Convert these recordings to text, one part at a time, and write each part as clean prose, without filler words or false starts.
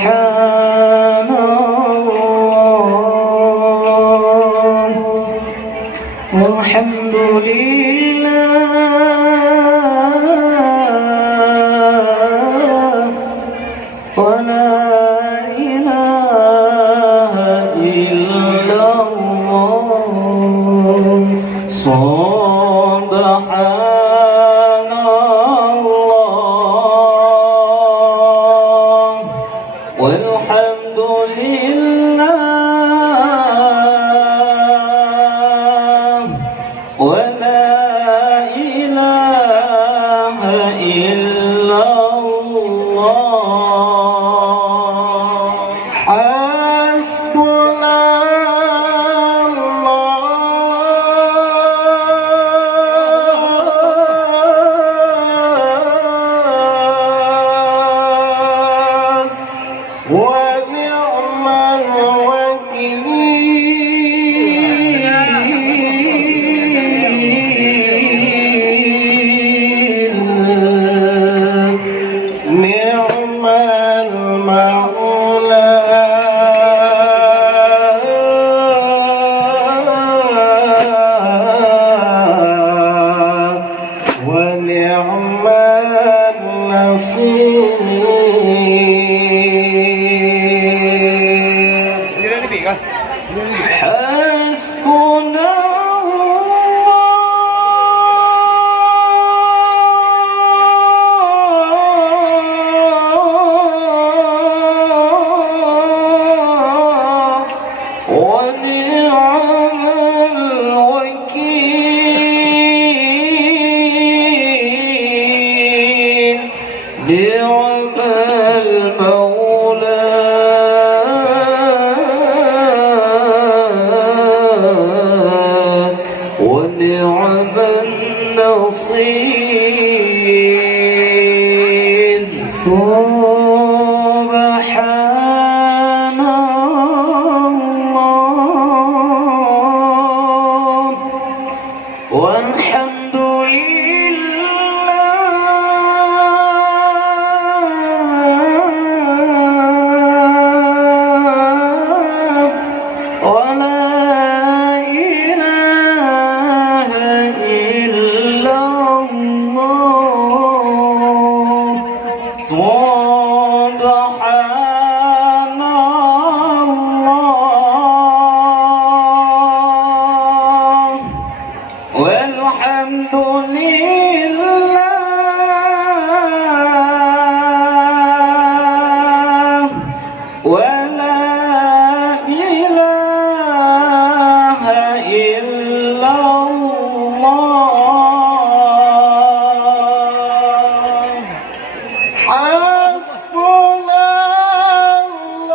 سبحان الله والحمد لله ولا إله إلا الله سبحان الله والحمد لله ولا إله إلا الله حسبنا ونعم الوكيل نعم المولى ونعم النصير حسبنا الله ونعم الوكيل نعم المولى ونعم النصير سبحان الله والحمد لله ولا إله إلا الله سبحان الله والحمد لله ولا إله إلا الله حسبنا الله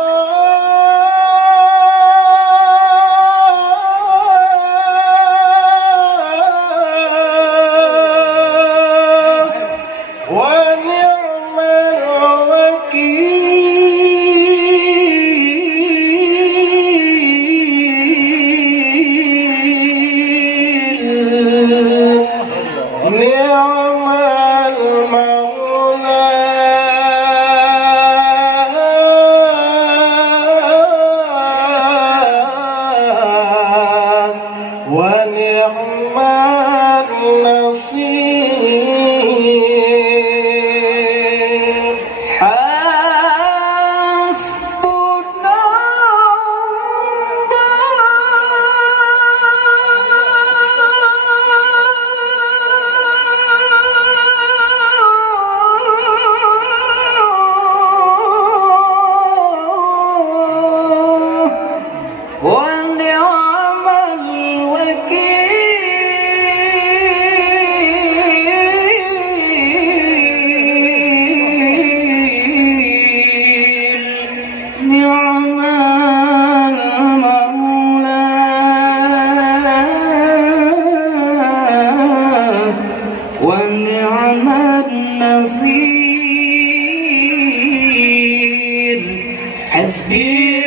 ونعم الوكيل نعم المولى ونعم النصير حسبنا الله ونعم الوكيل نعم المولى ونعم النصير حسبي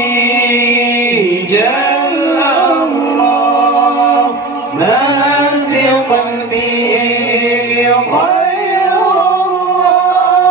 ربي جل الله ما في قلبي غير الله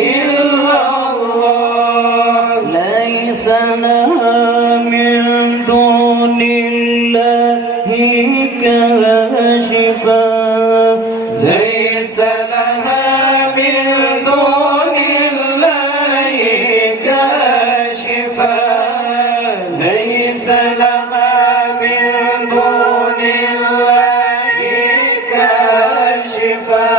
إلا الله ليس لها من دون الله كاشفا ليس لها من دون الله كاشفا ليس لها من دون الله كاشفا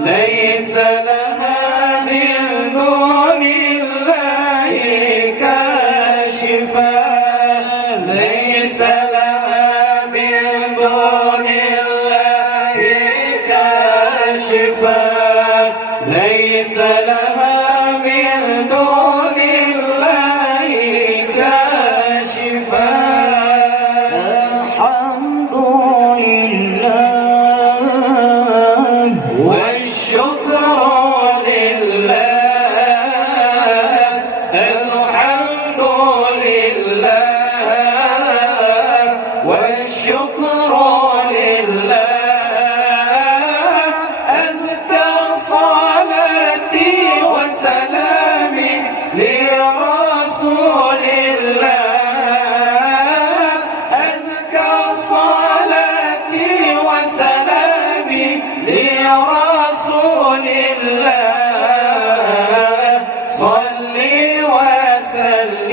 ليس لها من دون الله كاشفا ليس لها من دون الله كاشفا ليس لها من دون الله كاشفا الحمد لله والشكر لله الحمد لله والشكر لله أزكى الصلاة وسلام لرسول الله أزكى الصلاة وسلام لرسول الله صل وسلم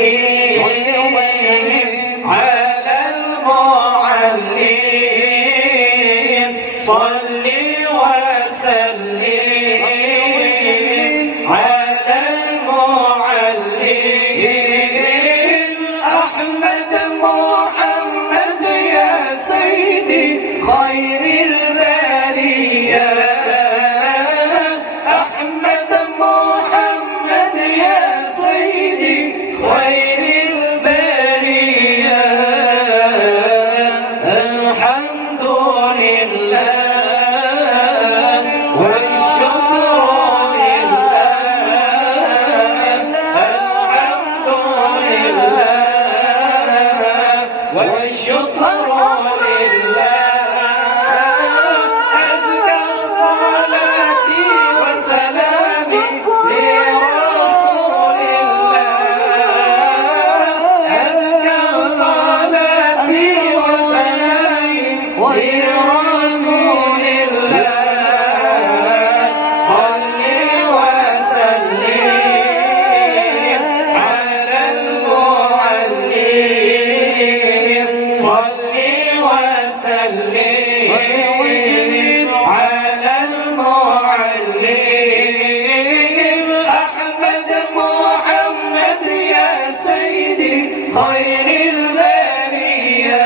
على المعلم صل وسلم على المعلم أحمد محمد يا سيدي خير البرية أحمد محمد يا سيدي خير البرية الحمد لله والشكر لله الحمد لله والشكر لله أزكى الصلاة وسلام لرسول الله أزكى الصلاة وسلام لرسول الله صل وسلم على المعلم صل وسلم على المعلم أحمد محمد يا سيدي خير البرية